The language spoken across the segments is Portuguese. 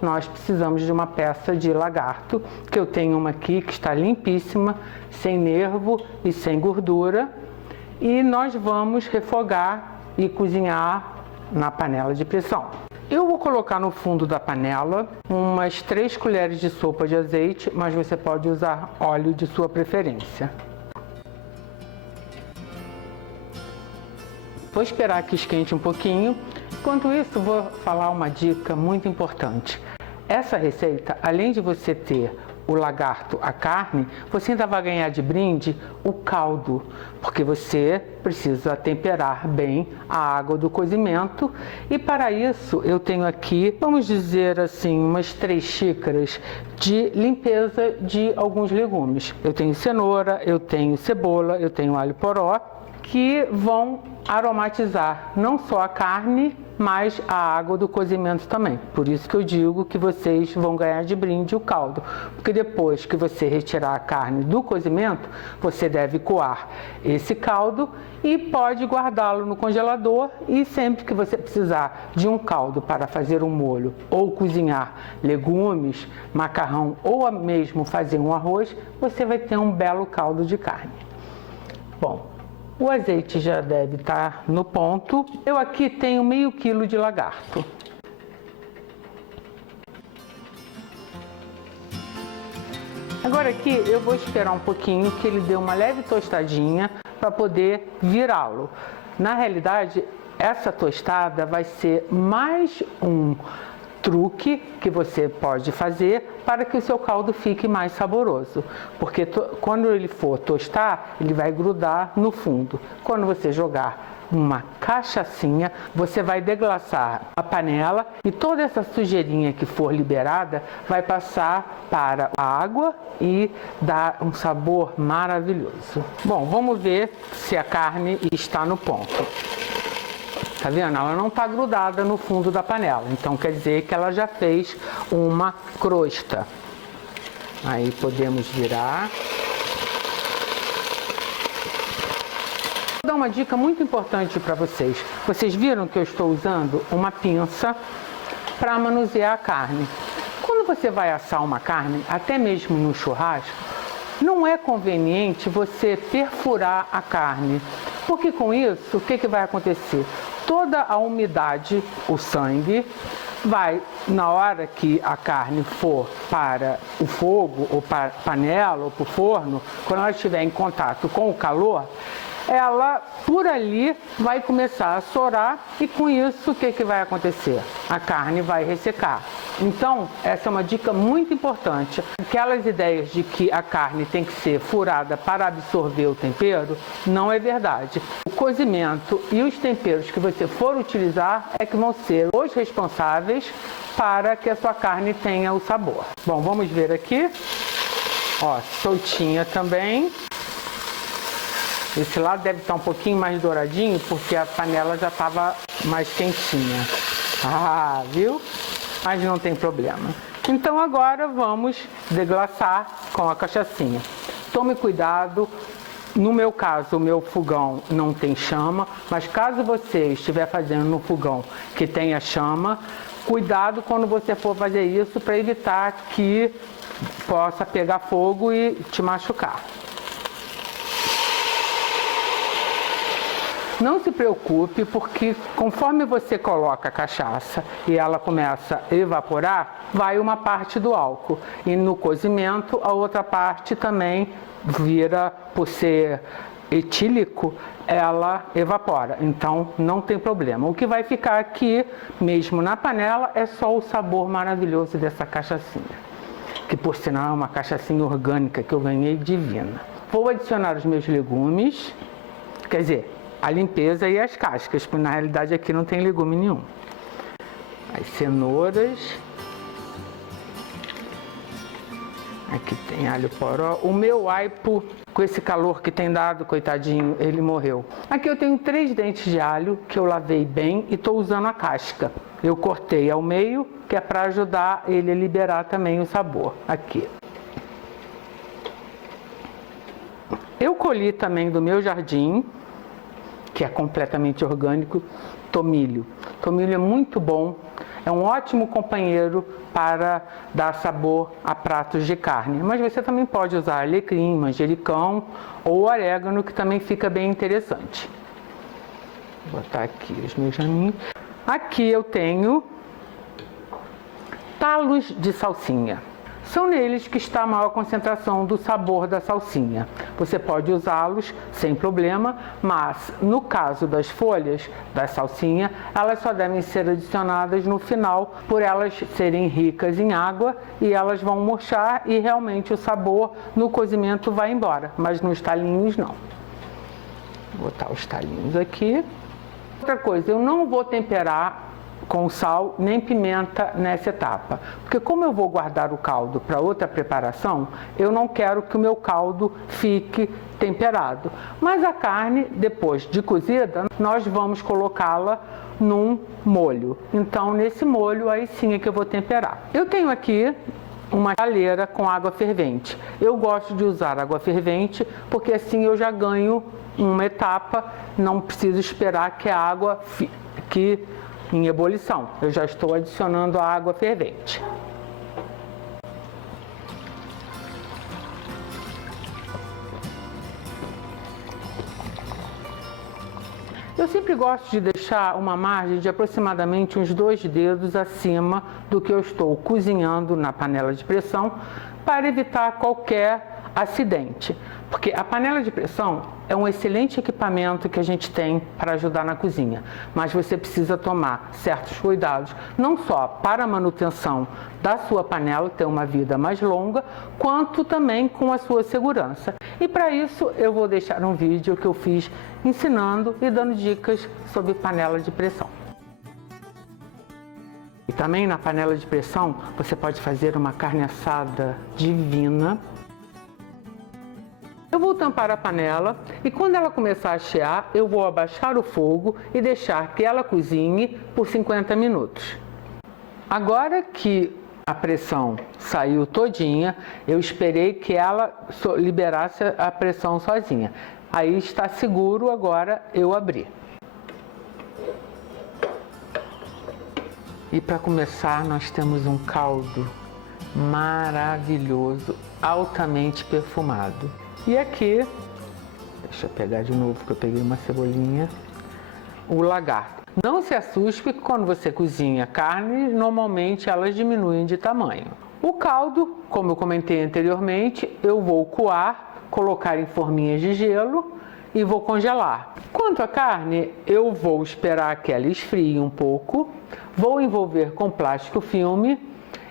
nós precisamos de uma peça de lagarto, que eu tenho uma aqui que está limpíssima, sem nervo e sem gordura, e nós vamos refogar e cozinhar na panela de pressão. Eu vou colocar no fundo da panela umas 3 colheres de sopa de azeite, mas você pode usar óleo de sua preferência. Vou esperar que esquente um pouquinho. Enquanto isso, vou falar uma dica muito importante. Essa receita, além de você ter o lagarto, a carne, você ainda vai ganhar de brinde o caldo, porque você precisa temperar bem a água do cozimento. E para isso eu tenho aqui, vamos dizer assim, umas 3 xícaras de limpeza de alguns legumes. Eu tenho cenoura, eu tenho cebola, eu tenho alho poró, que vão aromatizar não só a carne, mas a água do cozimento também. Por isso que eu digo que vocês vão ganhar de brinde o caldo, porque depois que você retirar a carne do cozimento, você deve coar esse caldo e pode guardá-lo no congelador, e sempre que você precisar de um caldo para fazer um molho ou cozinhar legumes, macarrão ou mesmo fazer um arroz, você vai ter um belo caldo de carne. Bom, o azeite já deve estar no ponto. Eu aqui tenho meio quilo de lagarto. Agora aqui eu vou esperar um pouquinho que ele dê uma leve tostadinha para poder virá-lo. Na realidade, essa tostada vai ser mais um truque que você pode fazer para que o seu caldo fique mais saboroso, porque quando ele for tostar, ele vai grudar no fundo. Quando você jogar uma cachaçinha, você vai deglaçar a panela e toda essa sujeirinha que for liberada vai passar para a água e dar um sabor maravilhoso. Bom, vamos ver se a carne está no ponto. Tá vendo? Ela não está grudada no fundo da panela, então quer dizer que ela já fez uma crosta. Aí podemos virar. Vou dar uma dica muito importante para vocês. Vocês viram que eu estou usando uma pinça para manusear a carne. Quando você vai assar uma carne, até mesmo no churrasco, não é conveniente você perfurar a carne, porque com isso, o que vai acontecer? Toda a umidade, o sangue, vai, na hora que a carne for para o fogo, ou para a panela, ou para o forno, quando ela estiver em contato com o calor, ela por ali vai começar a sorar, e com isso o que vai acontecer? A carne vai ressecar. Então, essa é uma dica muito importante. Aquelas ideias de que a carne tem que ser furada para absorver o tempero, não é verdade. O cozimento e os temperos que você for utilizar é que vão ser os responsáveis para que a sua carne tenha o sabor. Bom, vamos ver aqui. Ó, soltinha também. Esse lado deve estar um pouquinho mais douradinho, porque a panela já estava mais quentinha. Ah, viu? Mas não tem problema. Então agora vamos deglaçar com a cachaçinha. Tome cuidado. No meu caso, o meu fogão não tem chama, mas caso você estiver fazendo no fogão que tenha chama, cuidado quando você for fazer isso para evitar que possa pegar fogo e te machucar. Não se preocupe, porque conforme você coloca a cachaça e ela começa a evaporar, vai uma parte do álcool. E no cozimento, a outra parte também vira, por ser etílico, ela evapora. Então, não tem problema. O que vai ficar aqui, mesmo na panela, é só o sabor maravilhoso dessa cachaçinha. Que, por sinal, é uma cachaçinha orgânica que eu ganhei divina. Vou adicionar os meus legumes, quer dizer, a limpeza e as cascas, porque na realidade aqui não tem legume nenhum. As cenouras. Aqui tem alho poró. O meu aipo, com esse calor que tem dado, coitadinho, ele morreu. Aqui eu tenho 3 dentes de alho que eu lavei bem e estou usando a casca. Eu cortei ao meio, que é para ajudar ele a liberar também o sabor. Aqui. Eu colhi também do meu jardim, que é completamente orgânico, tomilho. Tomilho é muito bom, é um ótimo companheiro para dar sabor a pratos de carne. Mas você também pode usar alecrim, manjericão ou orégano, que também fica bem interessante. Vou botar aqui os meus raminhos. Aqui eu tenho talos de salsinha. São neles que está a maior concentração do sabor da salsinha. Você pode usá-los sem problema, mas no caso das folhas da salsinha, elas só devem ser adicionadas no final, por elas serem ricas em água e elas vão murchar e realmente o sabor no cozimento vai embora, mas nos talinhos não. Vou botar os talinhos aqui. Outra coisa, eu não vou temperar com sal nem pimenta nessa etapa, porque como eu vou guardar o caldo para outra preparação, eu não quero que o meu caldo fique temperado. Mas a carne, depois de cozida, nós vamos colocá-la num molho. Então, nesse molho, aí sim é que eu vou temperar. Eu tenho aqui uma chaleira com água fervente. Eu gosto de usar água fervente, porque assim eu já ganho uma etapa, não preciso esperar que a água fique em ebulição. Eu já estou adicionando a água fervente. Eu sempre gosto de deixar uma margem de aproximadamente uns 2 dedos acima do que eu estou cozinhando na panela de pressão, para evitar qualquer acidente. Porque a panela de pressão é um excelente equipamento que a gente tem para ajudar na cozinha, mas você precisa tomar certos cuidados, não só para a manutenção da sua panela ter uma vida mais longa, quanto também com a sua segurança. E para isso eu vou deixar um vídeo que eu fiz ensinando e dando dicas sobre panela de pressão. E também na panela de pressão você pode fazer uma carne assada divina. Eu vou tampar a panela e quando ela começar a chiar, eu vou abaixar o fogo e deixar que ela cozinhe por 50 minutos. Agora que a pressão saiu todinha, eu esperei que ela liberasse a pressão sozinha. Aí está seguro, agora eu abri. E para começar, nós temos um caldo maravilhoso, altamente perfumado. E aqui, deixa eu pegar de novo, que eu peguei uma cebolinha, o lagarto. Não se assuste, porque quando você cozinha carne, normalmente elas diminuem de tamanho. O caldo, como eu comentei anteriormente, eu vou coar, colocar em forminhas de gelo e vou congelar. Quanto à carne, eu vou esperar que ela esfrie um pouco, vou envolver com plástico filme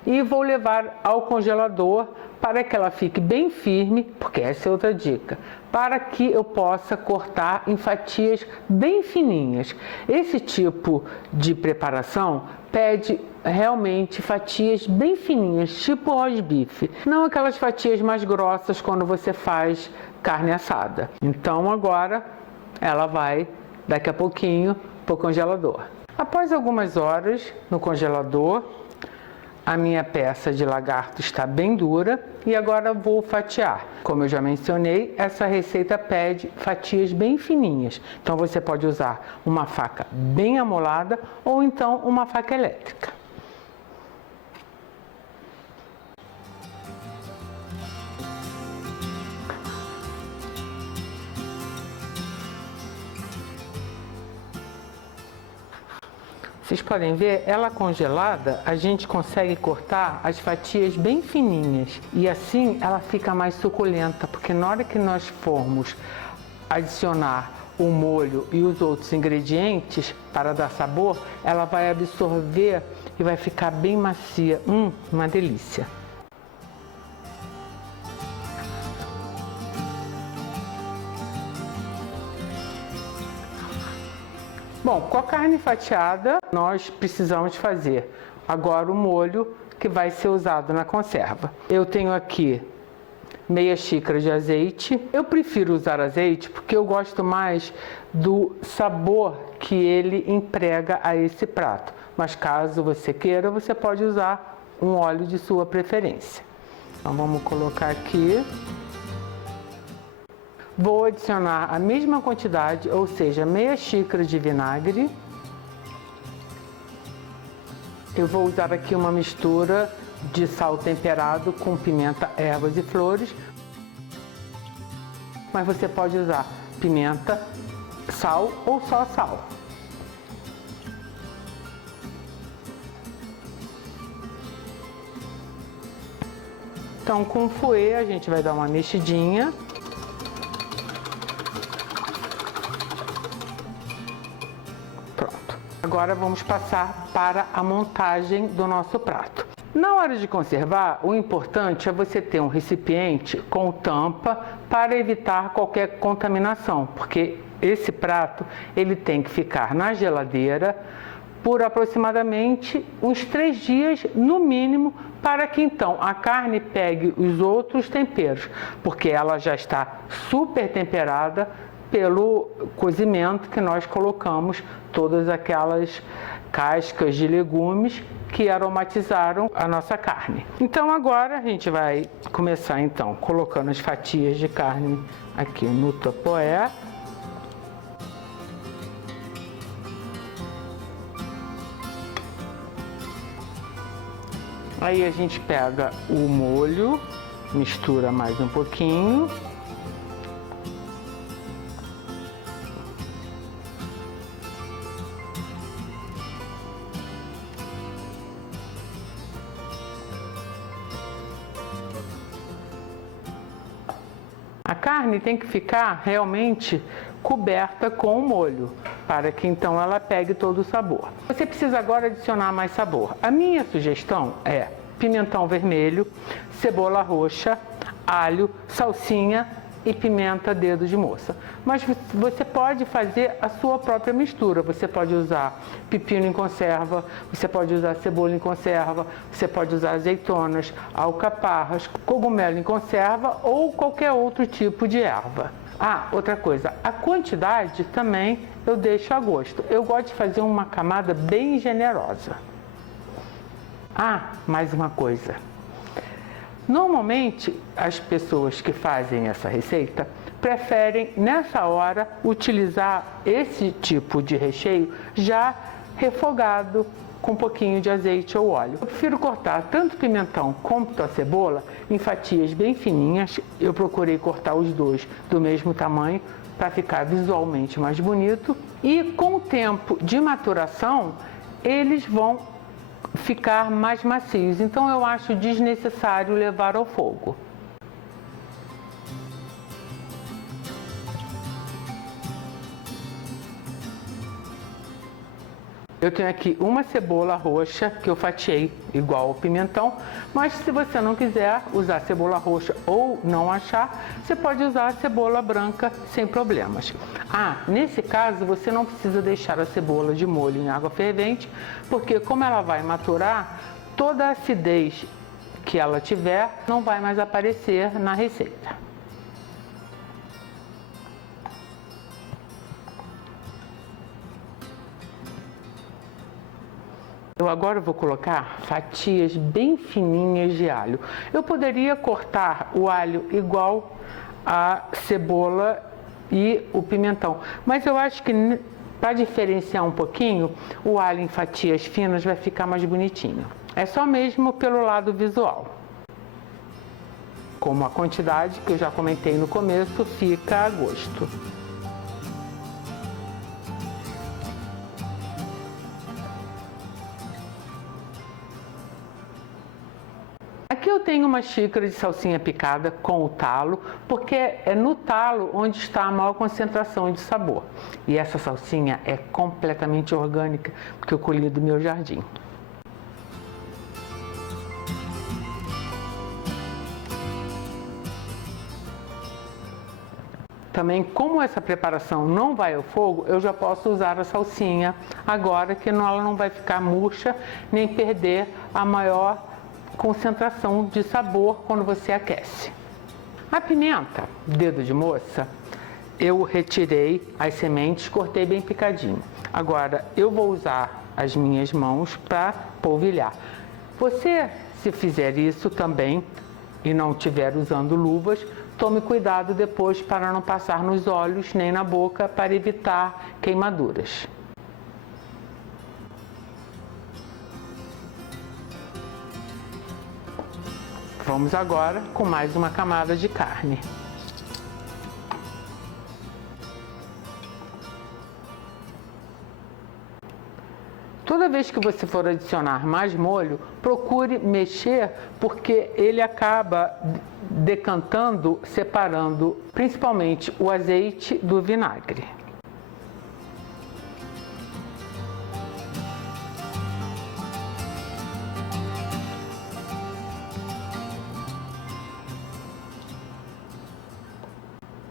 e vou levar ao congelador para que ela fique bem firme, porque essa é outra dica, para que eu possa cortar em fatias bem fininhas. Esse tipo de preparação pede realmente fatias bem fininhas, tipo rosbife, não aquelas fatias mais grossas quando você faz carne assada. Então agora ela vai daqui a pouquinho para o congelador. Após algumas horas no congelador, a minha peça de lagarto está bem dura e agora vou fatiar. Como eu já mencionei, essa receita pede fatias bem fininhas. Então você pode usar uma faca bem amolada ou então uma faca elétrica. Vocês podem ver, ela congelada, a gente consegue cortar as fatias bem fininhas e assim ela fica mais suculenta, porque na hora que nós formos adicionar o molho e os outros ingredientes para dar sabor, ela vai absorver e vai ficar bem macia. Uma delícia! Bom, com a carne fatiada, nós precisamos fazer agora o molho que vai ser usado na conserva. Eu tenho aqui meia xícara de azeite. Eu prefiro usar azeite porque eu gosto mais do sabor que ele emprega a esse prato. Mas caso você queira, você pode usar um óleo de sua preferência. Então vamos colocar aqui. Vou adicionar a mesma quantidade, ou seja, meia xícara de vinagre. Eu vou usar aqui uma mistura de sal temperado com pimenta, ervas e flores. Mas você pode usar pimenta, sal ou só sal. Então, com o fouet, a gente vai dar uma mexidinha. Pronto. Agora vamos passar para a montagem do nosso prato. Na hora de conservar, o importante é você ter um recipiente com tampa para evitar qualquer contaminação, porque esse prato ele tem que ficar na geladeira por aproximadamente uns 3 dias no mínimo, para que então a carne pegue os outros temperos, porque ela já está super temperada pelo cozimento que nós colocamos todas aquelas cascas de legumes que aromatizaram a nossa carne. Então agora a gente vai começar então colocando as fatias de carne aqui no Tupperware. Aí a gente pega o molho, mistura mais um pouquinho. A carne tem que ficar realmente coberta com o molho, para que então ela pegue todo o sabor. Você precisa agora adicionar mais sabor. A minha sugestão é pimentão vermelho, cebola roxa, alho, salsinha e pimenta dedo de moça. Mas você pode fazer a sua própria mistura. Você pode usar pepino em conserva, você pode usar cebola em conserva, você pode usar azeitonas, alcaparras, cogumelo em conserva ou qualquer outro tipo de erva. Ah, outra coisa, a quantidade também eu deixo a gosto. Eu gosto de fazer uma camada bem generosa. Ah, mais uma coisa. Normalmente, as pessoas que fazem essa receita preferem, nessa hora, utilizar esse tipo de recheio já refogado com um pouquinho de azeite ou óleo. Eu prefiro cortar tanto o pimentão quanto a cebola em fatias bem fininhas. Eu procurei cortar os dois do mesmo tamanho para ficar visualmente mais bonito. E com o tempo de maturação, eles vão ficar mais macios. Então eu acho desnecessário levar ao fogo. Eu tenho aqui uma cebola roxa que eu fatiei igual ao pimentão, mas se você não quiser usar cebola roxa ou não achar, você pode usar a cebola branca sem problemas. Ah, nesse caso você não precisa deixar a cebola de molho em água fervente, porque como ela vai maturar, toda a acidez que ela tiver não vai mais aparecer na receita. Eu agora vou colocar fatias bem fininhas de alho. Eu poderia cortar o alho igual a cebola e o pimentão, mas eu acho que para diferenciar um pouquinho, o alho em fatias finas vai ficar mais bonitinho. É só mesmo pelo lado visual. Como a quantidade que eu já comentei no começo, fica a gosto. Aqui eu tenho uma xícara de salsinha picada com o talo, porque é no talo onde está a maior concentração de sabor. E essa salsinha é completamente orgânica, porque eu colhi do meu jardim. Também, como essa preparação não vai ao fogo, eu já posso usar a salsinha agora, que ela não vai ficar murcha, nem perder a maior concentração de sabor quando você aquece. A pimenta, dedo de moça, eu retirei as sementes, cortei bem picadinho. Agora eu vou usar as minhas mãos para polvilhar. Você, se fizer isso também e não estiver usando luvas, tome cuidado depois para não passar nos olhos nem na boca, para evitar queimaduras. Vamos agora com mais uma camada de carne. Toda vez que você for adicionar mais molho, procure mexer, porque ele acaba decantando, separando principalmente o azeite do vinagre.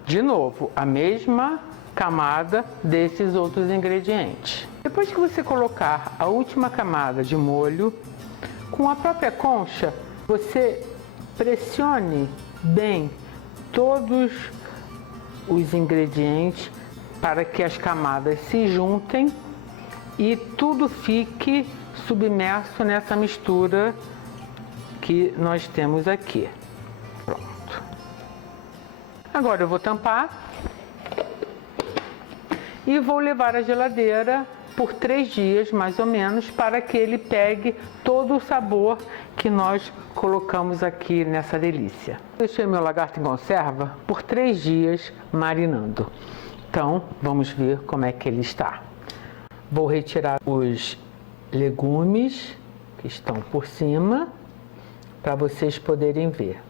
De novo, a mesma camada desses outros ingredientes. Depois que você colocar a última camada de molho, com a própria concha, você pressione bem todos os ingredientes para que as camadas se juntem e tudo fique submerso nessa mistura que nós temos aqui. Pronto. Agora eu vou tampar e vou levar à geladeira por 3 dias, mais ou menos, para que ele pegue todo o sabor que nós colocamos aqui nessa delícia. Deixei meu lagarto em conserva por 3 dias marinando. Então, vamos ver como é que ele está. Vou retirar os legumes que estão por cima, para vocês poderem ver.